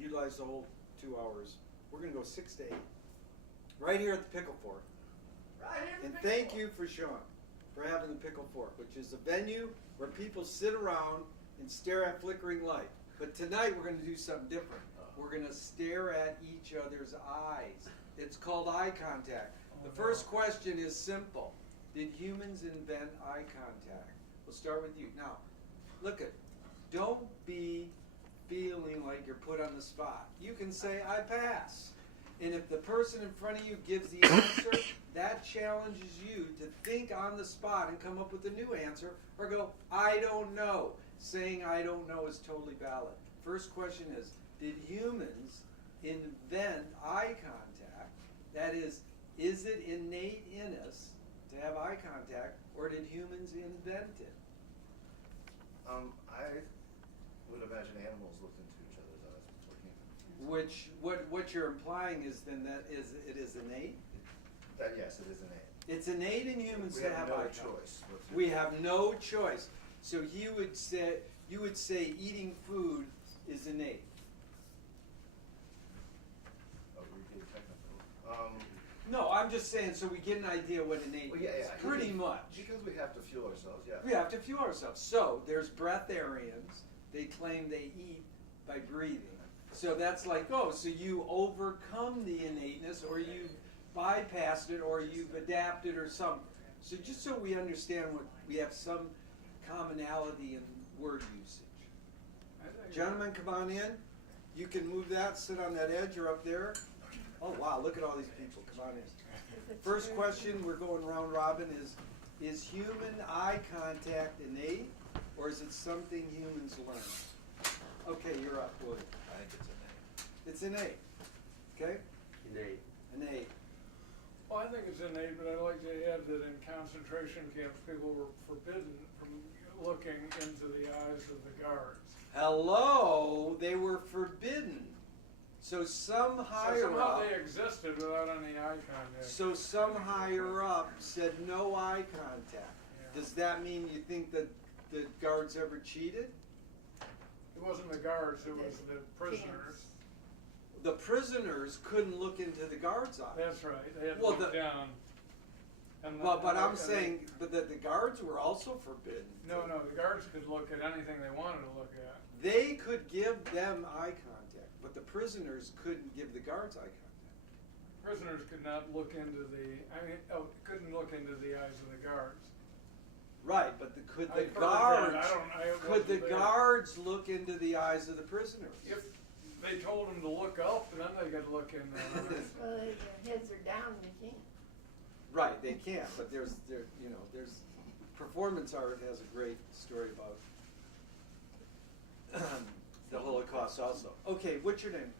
utilize the whole 2 hours. We're going to go 6 to 8. Right here at the Pickle Fork. Right here. And thank you for Sean for having the Pickle Fork, which is a venue where people sit around and stare at flickering light. But tonight we're going to do something different. We're going to stare at each other's eyes. It's called eye contact. The first question is simple. Did humans invent eye contact? We'll start with you. Now, look at, don't be feeling like you're put on the spot. You can say, I pass. And if the person in front of you gives the answer, that challenges you to think on the spot and come up with a new answer, or go, I don't know. Saying I don't know is totally valid. First question is, did humans invent eye contact? That is it innate in us to have eye contact, or did humans invent it? I would imagine animals looked into each other's eyes before humans. What you're implying is then that it is innate? That yes, it is innate. It's innate in humans We to have have no eye choice. contact. We have no choice. So you would say eating food is innate. Oh, we get technical. No, I'm just saying so we get an idea what innate Well, yeah, is. yeah. Pretty much. Because we have to fuel ourselves, yeah. We have to fuel ourselves. So there's breatharians. They claim they eat by breathing. So that's like, oh, so you overcome the innateness, or you bypassed it, or you've adapted or something. So just so we understand what we have some commonality in word usage. Gentlemen, come on in. You can move that, sit on that edge, or up there. Oh wow, look at all these people. Come on in. First question, we're going round robin, is human eye contact innate, or is it something humans learn? Okay, you're up, William. I think it's innate. It's innate. Okay? Innate. Innate. Well, I think it's innate, but I'd like to add that in concentration camps, people were forbidden from looking into the eyes of the guards. Hello, they were forbidden. So some higher somehow up. they existed without any eye contact. So some higher up said no eye contact. Yeah. Does that mean you think that the guards ever cheated? It wasn't the guards, it was the prisoners. The prisoners couldn't look into the guards' eyes. That's right, they had to Well, look down. And But I'm saying but that the guards were also forbidden. No, the guards could look at anything they wanted to look at. They could give them eye contact, but the prisoners couldn't give the guards eye contact. Prisoners could not look into couldn't look into the eyes of the guards. Right, but could the I've heard guards that. could the wasn't there. guards look into the eyes of the prisoners? If they told them to look up, then they could look in their eyes. Well, if their heads are down, they can't. Right, they can't, but there's performance art has a great story about the Holocaust also. Okay, what's your name?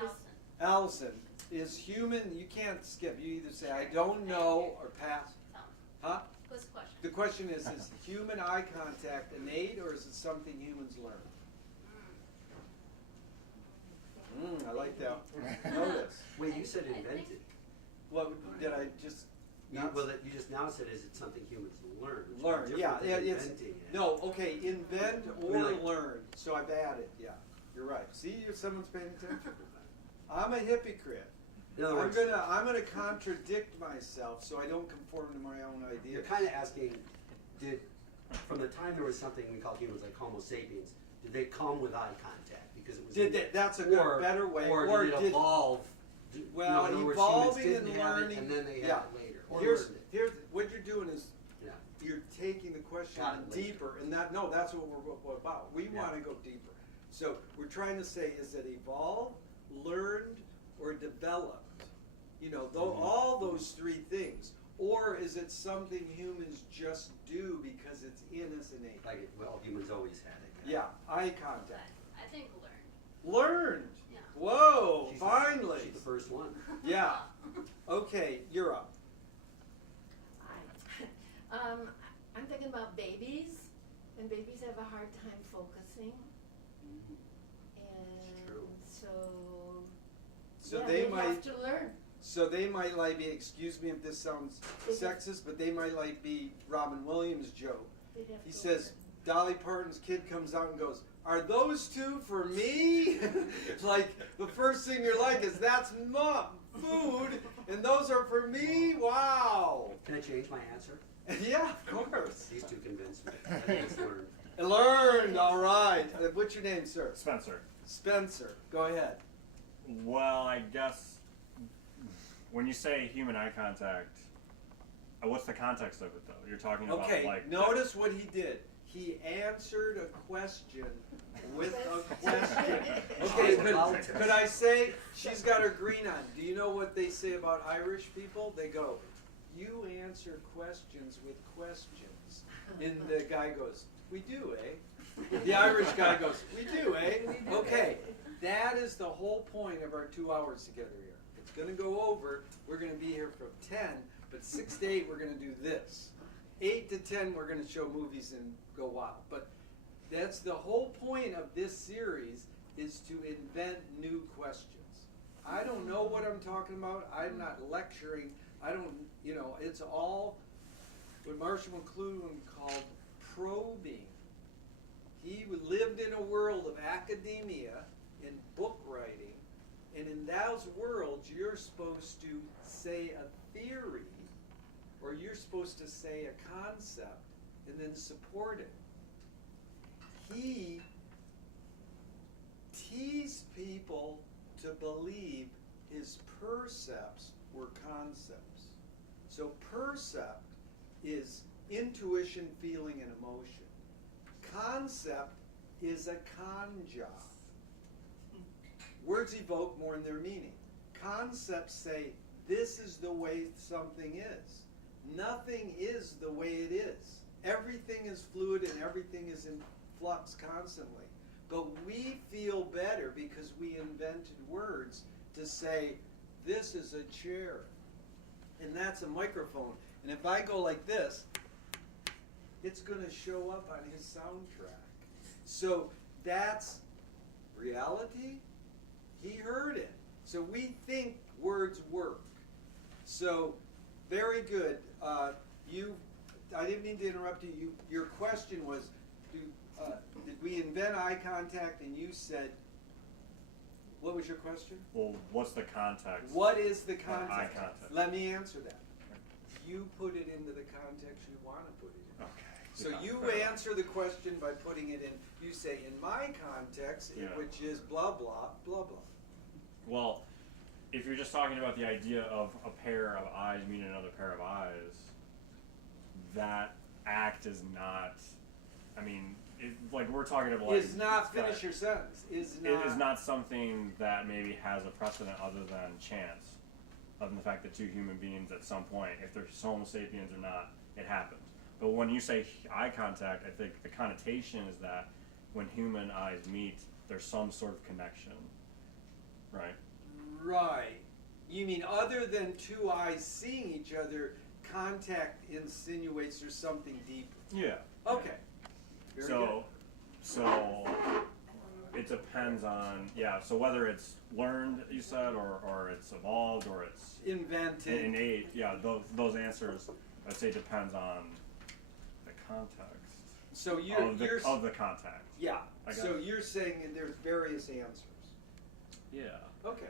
Allison. Allison. Is human, you can't skip, you either say I don't know or pass. Huh? What's the question? The question is human eye contact innate, or is it something humans learn? I like that. Notice. Wait, you said invented. What did I just not Well, you just now said, is it something humans learn? which is learn? different Yeah, than yeah, it's inventing it. no. Okay, invent or like- learn. So I've added. Yeah, you're right. See, someone's paying attention. I'm a hypocrite. In other words, I'm gonna contradict myself so I don't conform to my own you're ideas. kind of asking, from the time there was something we called humans like Homo sapiens, did they come with eye contact? Because it was Did they, that's a good, better way. Or did it evolve? Well, in other words, evolving humans and didn't have learning. it, and then they had yeah. it later. Or Here's learned it. what you're doing is Yeah. you're taking the question Got it later. deeper, and that's what we're about. We Yeah. want to go deeper. So we're trying to say, is it evolved, learned, or developed? All those three things. Or is it something humans just do because it's in us innate? Humans always had it. Yeah, eye contact. I think learned. Learned. Yeah. Whoa, She's finally. She's the first one. Yeah. Okay, you're up. I'm thinking about babies, and babies have a hard time focusing, and true. so yeah, they have might. to learn. So they might like be. Excuse me if this sounds sexist, but they might like be Robin Williams' joke. They'd have He to says Dolly Parton's kid comes out and goes, are those two for me? Like, the first thing you're like is, that's food, and those are for me? Wow. Can I change my answer? Yeah, of course. These two convinced me. I think it's learned. Learned, all right. What's your name, sir? Spencer. Spencer, go ahead. Well, I guess when you say human eye contact, what's the context of it though? You're talking about Okay, like notice what he did. He answered a question with a question. Okay, could I say, she's got her green on. Do you know what they say about Irish people? They go, you answer questions with questions. And the guy goes, we do, eh? The Irish guy goes, we do, eh? Okay, that is the whole point of our 2 hours together here. It's going to go over. We're going to be here from 10, but 6 to 8 we're going to do this. 8 to 10 we're going to show movies and go wild. But that's the whole point of this series, is to invent new questions. I don't know what I'm talking about. I'm not lecturing. I don't, it's all what Marshall McLuhan called probing. He lived in a world of academia and book writing, and in those worlds you're supposed to say a theory, or you're supposed to say a concept and then support it. He teased people to believe his percepts were concepts. So percept is intuition, feeling, and emotion. Concept is a conja. Words evoke more in their meaning. Concepts say, this is the way something is. Nothing is the way it is. Everything is fluid and everything is in flux constantly. But we feel better because we invented words to say, this is a chair, and that's a microphone. And if I go like this, it's going to show up on his soundtrack. So that's reality. He heard it. So we think words work. So very good. I didn't mean to interrupt you. Your question was, did we invent eye contact? And you said, what was your question? well, what's the context? What is the of context? eye contact? Let me answer that. You put it into the context you want to put it in. Okay. So Yeah, you fair enough. answer the question by putting it in. You say, in my context, Yeah. which is blah, blah, blah, blah. Well, if you're just talking about the idea of a pair of eyes meeting another pair of eyes, that act is not, like we're talking about like, Is not, it's got- finish your sentence, is It is not, not something that maybe has a precedent other than chance, other than the fact that two human beings at some point, if they're Homo sapiens or not, it happens. But when you say eye contact, I think the connotation is that when human eyes meet, there's some sort of connection, right? right. You mean other than two eyes seeing each other, contact insinuates there's something deeper. Yeah. Okay. Very So it depends on, so whether it's learned, you said, or it's evolved, or it's good. Invented. innate, those answers, I'd say depends on the context So of the contact. yeah. I So guess. you're saying that there's various answers. Yeah. Okay.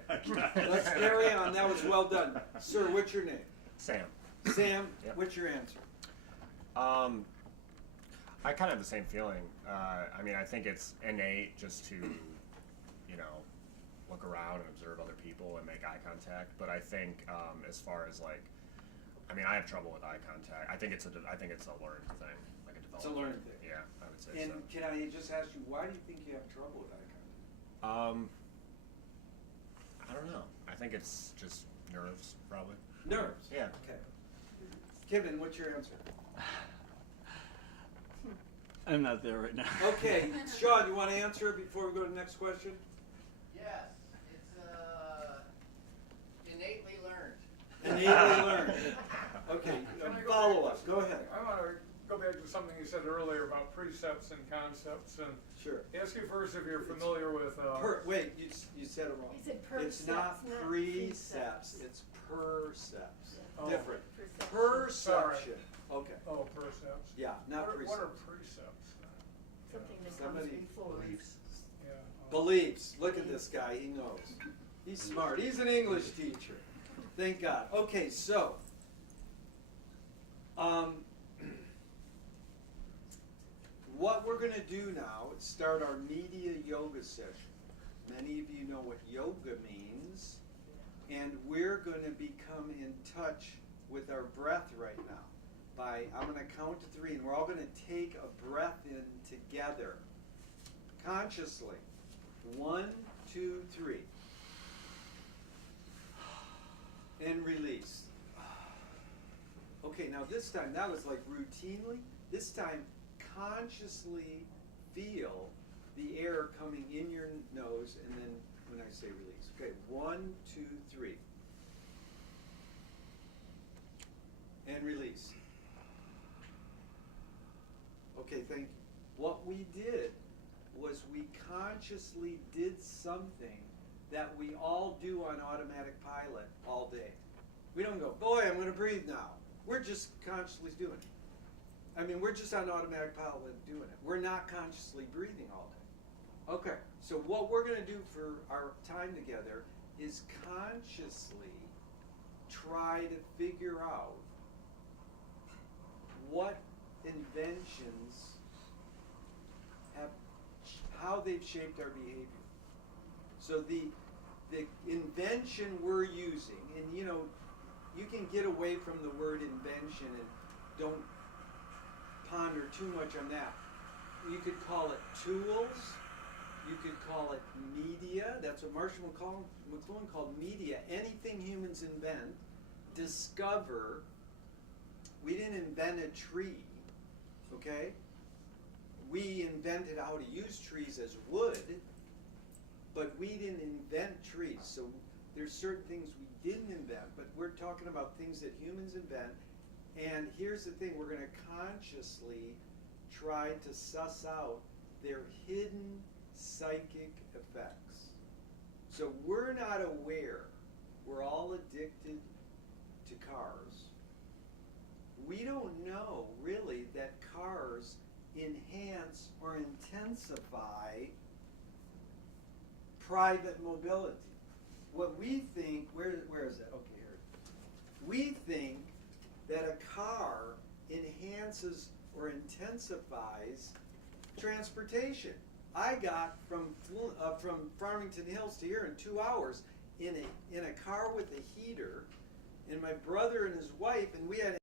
Let's carry on. That was well done. Sir, what's your name? Sam. Sam, Yep. what's your answer? I kind of have the same feeling. I think it's innate just to, look around and observe other people and make eye contact. But I think as far as I have trouble with eye contact. I think it's a learned thing, like a development. It's a learned thing. Yeah, I would say And so. can I just ask you, why do you think you have trouble with eye contact? I don't know. I think it's just nerves, probably. Nerves. Yeah. Okay. Kevin, what's your answer? I'm not there right now. Okay, Sean, you want to answer it before we go to the next question? Yes, it's innately learned. Innately learned. Okay, follow us. Go ahead. I want to go back to something you said earlier about precepts and concepts, and Sure. ask you first if you're familiar with. Wait, you said it wrong. He said It's not percepts, not precepts, precepts. it's percepts. Oh. Different. Perception. Perception. Okay. Oh, percepts. Yeah, not What are precepts. precepts then? something that Somebody comes before. Beliefs. Yeah. Beliefs. Look at this guy. He knows. He's smart. He's an English teacher. Thank God. Okay, so what we're going to do now is start our media yoga session. Many of you know what yoga means, and we're going to become in touch with our breath right now. I'm going to count to 3, and we're all going to take a breath in together, consciously. 1, 2, 3. And release. Okay, now this time, that was like routinely. This time, consciously feel the air coming in your nose, and then when I say release. Okay, 1, 2, 3. And release. Okay, thank you. What we did was we consciously did something that we all do on automatic pilot all day. We don't go, boy, I'm going to breathe now. We're just consciously doing it. I mean, we're just on automatic pilot doing it. We're not consciously breathing all day. Okay, so what we're going to do for our time together is consciously try to figure out what inventions have, how they've shaped our behavior. So the invention we're using, and you know, you can get away from the word invention and don't ponder too much on that. You could call it tools. You could call it media. That's what Marshall McLuhan called media. Anything humans invent, discover. We didn't invent a tree, okay? We invented how to use trees as wood, but we didn't invent trees. So there's certain things we didn't invent, but we're talking about things that humans invent. And here's the thing, we're going to consciously try to suss out their hidden psychic effects. So we're not aware. We're all addicted to cars. We don't know really that cars enhance or intensify private mobility. What we think, where is that? Okay, here. We think that a car enhances or intensifies transportation. I got from Farmington Hills to here in 2 hours in a car with a heater, and my brother and his wife, and we had